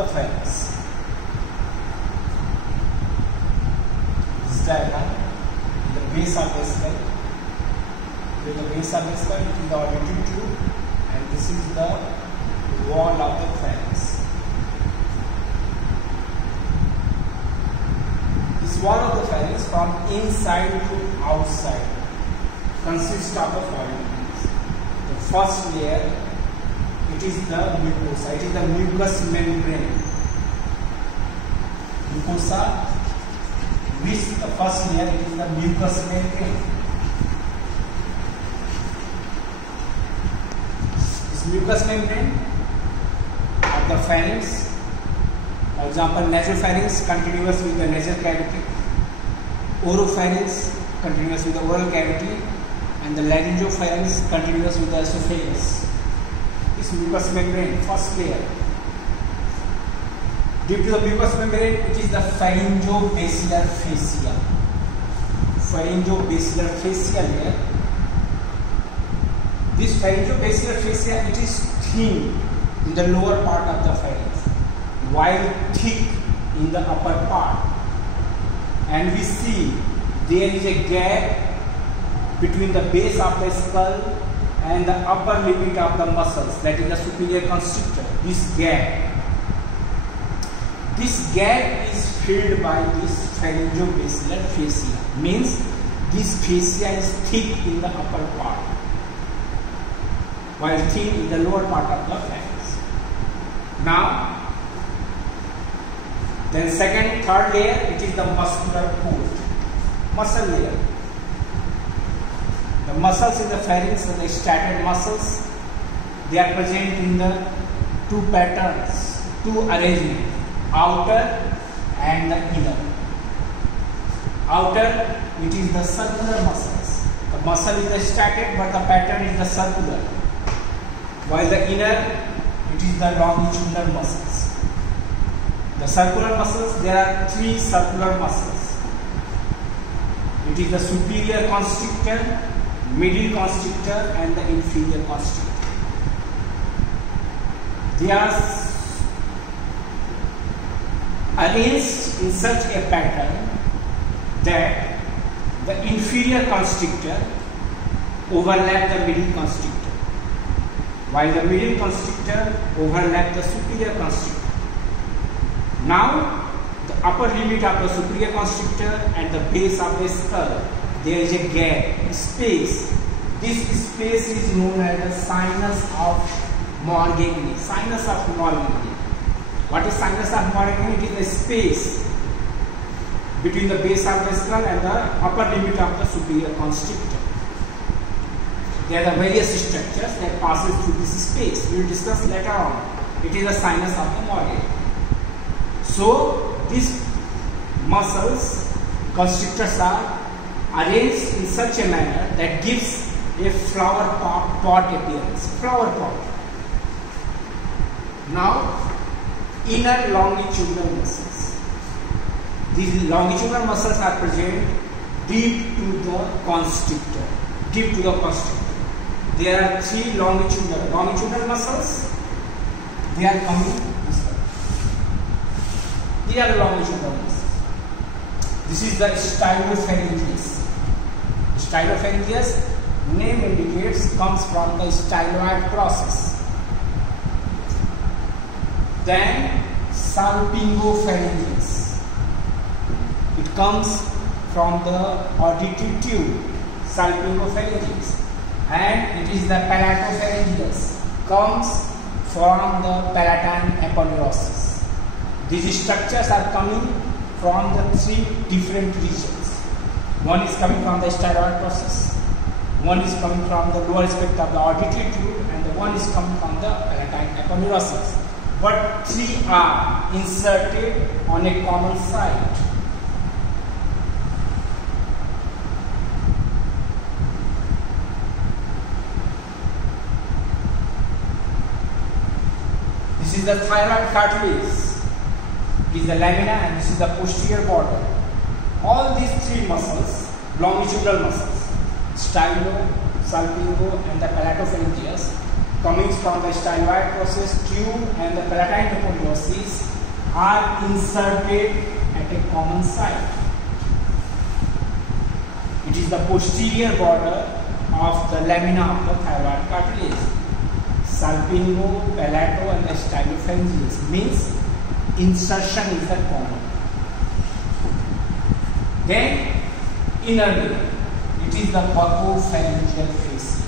the pharynx. This diagram, the base of the skull. With the base of the skull, it is the auditive tube, and this is the wall of the pharynx. This wall of the pharynx from inside to outside consists of the following things. The first layer, it is the mucosa. It is the mucous membrane. Mucosa, which the first layer, it is the mucous membrane. This mucous membrane of the pharynx, for example, nasopharynx continuous with the nasal cavity, oropharynx continuous with the oral cavity, and the laryngopharynx continuous with the esophagus. This mucous membrane, first layer. Due to the mucous membrane, it is the pharyngobasilar fascia. Pharyngobasilar fascia layer. This pharyngobasilar fascia, it is thin in the lower part of the pharynx, while thick in the upper part. And we see there is a gap between the base of the skull and the upper limit of the muscles, that is the superior constrictor. This gap is filled by this pharyngobasilar fascia. Means this fascia is thick in the upper part, while thin in the lower part of the pharynx. Now, then third layer, it is the muscular coat, muscle layer. The muscles in the pharynx are the striated muscles. They are present in the two patterns, two arrangements, outer and the inner. Outer, it is the circular muscles. The muscle is the striated, but the pattern is the circular. While the inner, it is the longitudinal muscles. The circular muscles, there are three circular muscles. It is the superior constrictor, middle constrictor, and the inferior constrictor. They are arranged in such a pattern that the inferior constrictor overlaps the middle constrictor, while the middle constrictor overlaps the superior constrictor. Now, the upper limit of the superior constrictor and the base of the skull, there is a gap, space. This space is known as the sinus of Morgagni. Sinus of Morgagni. What is sinus of Morgagni? It is a space between the base of the skull and the upper limit of the superior constrictor. There are the various structures that passes through this space. We will discuss later on. It is the sinus of the Morgagni. So, these muscles, constrictors are arranged in such a manner that gives a flower pot appearance. Flower pot. Now, inner longitudinal muscles. These longitudinal muscles are present deep to the constrictor. Deep to the constrictor. There are three longitudinal muscles. They are coming. These are longitudinal muscles. This is the stylopharyngeus. Stylopharyngeus, name indicates, comes from the styloid process. Then salpingopharyngeus. It comes from the auditive tube, salpingopharyngeus. And it is the palatopharyngeus, comes from the palatine aponeurosis. These structures are coming from the three different regions. One is coming from the styloid process, one is coming from the lower aspect of the auditory tube, and the one is coming from the palatine aponeurosis. But three are inserted on a common site. This is the thyroid cartilage. This is the lamina, and this is the posterior border. All these three muscles, longitudinal muscles, stylo, salpingo, and the palatopharyngeus, coming from the styloid process, tube and the palatine aponeurosis are inserted at a common site. It is the posterior border of the lamina of the thyroid cartilage. Salpingo, palato and the stylopharyngeus means insertion is the common. Then inner layer, it is the buccopharyngeal fascia.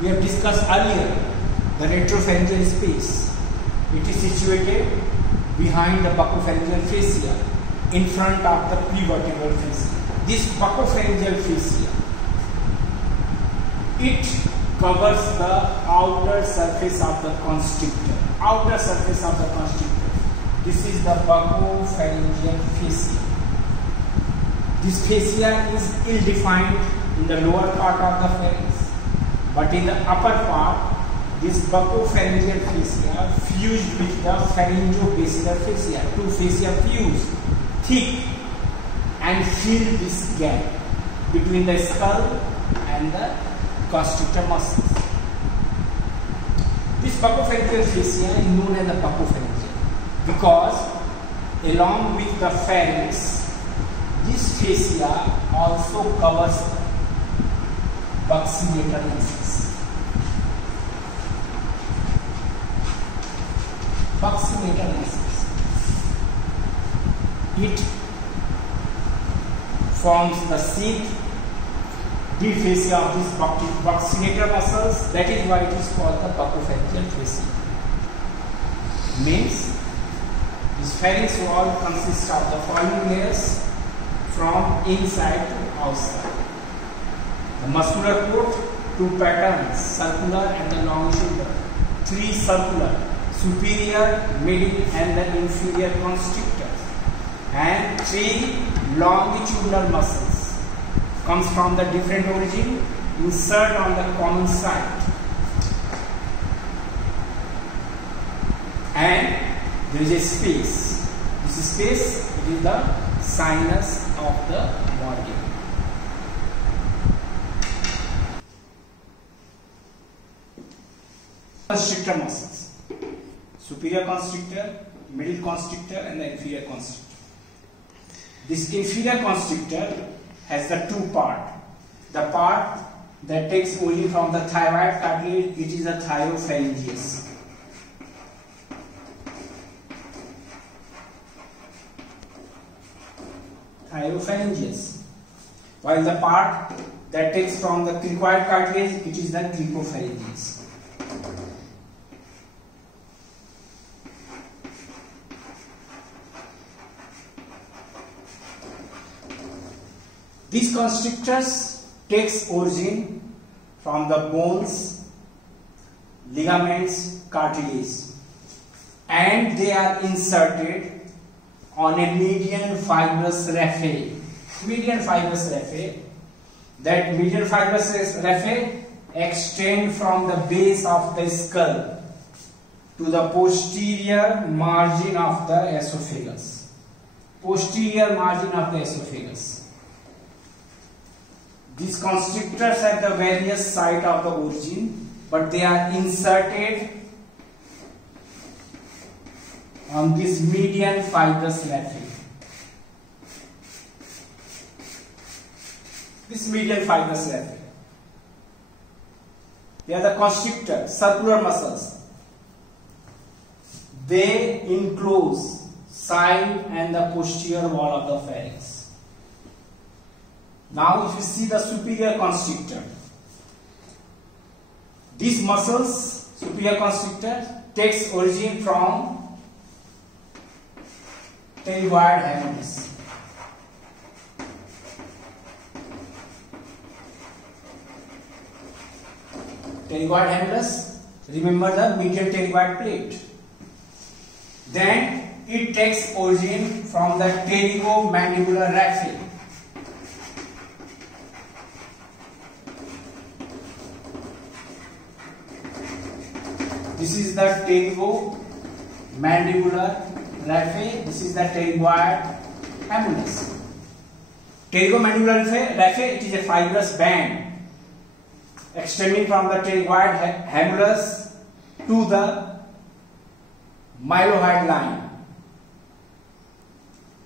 We have discussed earlier the retropharyngeal space. It is situated behind the buccopharyngeal fascia, in front of the prevertebral fascia. This buccopharyngeal fascia, it covers the outer surface of the constrictor. Outer surface of the constrictor. This is the buccopharyngeal fascia. This fascia is ill-defined in the lower part of the pharynx, but in the upper part, this buccopharyngeal fascia fused with the pharyngobasilar fascia. Two fascia fuse, thick, and fill this gap between the skull and the constrictor muscles. This buccopharyngeal fascia is known as the buccopharyngeal because along with the pharynx, this fascia also covers buccellator muscles. Buccellator muscles. It forms the sheath, deep fascia of these buccellator muscles. That is why it is called the buccopharyngeal fascia. Means this pharynx wall consists of the following layers from inside to outside. The muscular coat, two patterns, circular and the longitudinal. Three circular, superior, middle and the inferior constrictors. And three longitudinal muscles. Comes from the different origin, insert on the common site. And there is a space. This space, it is the sinus of the body. Constrictor muscles. Superior constrictor, middle constrictor and the inferior constrictor. This inferior constrictor has the two parts. The part that takes only from the thyroid cartilage, it is the thyropharyngeus. Thyropharyngeus. While the part that takes from the cricoid cartilage, it is the cricopharyngeus. These constrictors takes origin from the bones, ligaments, cartilage, and they are inserted on a median fibrous raphe. Median fibrous raphe. That median fibrous raphe extend from the base of the skull to the posterior margin of the esophagus. Posterior margin of the esophagus. These constrictors at the various site of the origin, but they are inserted on this median fibrous raphe. This median fibrous raphe. They are the constrictor, circular muscles. They enclose side and the posterior wall of the pharynx. Now if you see the superior constrictor, these muscles, superior constrictor, takes origin from pterygoid hamulus. Pterygoid hamulus, remember the medial pterygoid plate. Then it takes origin from the pterygomandibular raphe. This is the pterygomandibular raphe. This is the pterygoid hamulus. Pterygomandibular raphe, it is a fibrous band extending from the pterygoid hamulus to the mylohyoid line,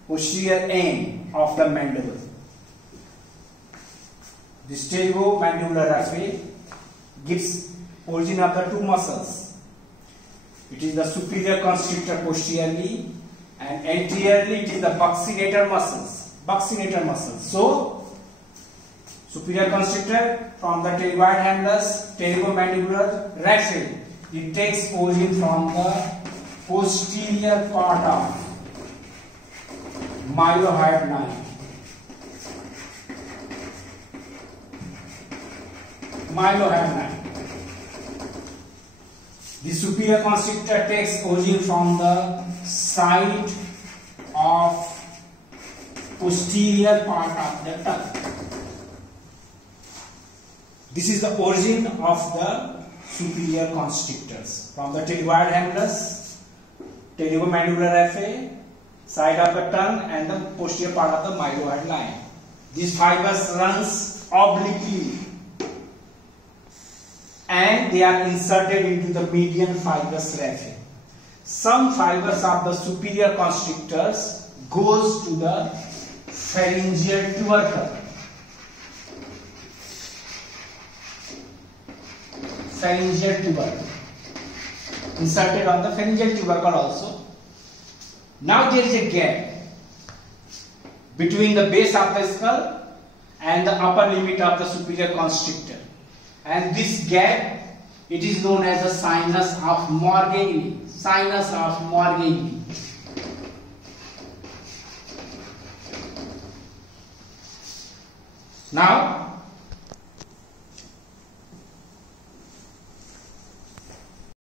posterior end of the mandible. The pterygomandibular raphe gives origin of the two muscles. It is the superior constrictor posteriorly, and anteriorly it is the buccinator muscles. So, superior constrictor from the pterygoid hamulus, pterygomandibular raphe. It takes origin from the posterior part of mylohyoid line. The superior constrictor takes origin from the side of posterior part of the tongue. This is the origin of the superior constrictors from the pterygoid hamulus, pterygomandibular raphe, side of the tongue, and the posterior part of the mylohyoid line. These fibers runs obliquely, and they are inserted into the median fibrous raphe. Some fibers of the superior constrictors goes to the pharyngeal tubercle. Inserted on the pharyngeal tubercle also. Now there is a gap between the base of the skull and the upper limit of the superior constrictor, and this gap, it is known as the sinus of Morgagni. Now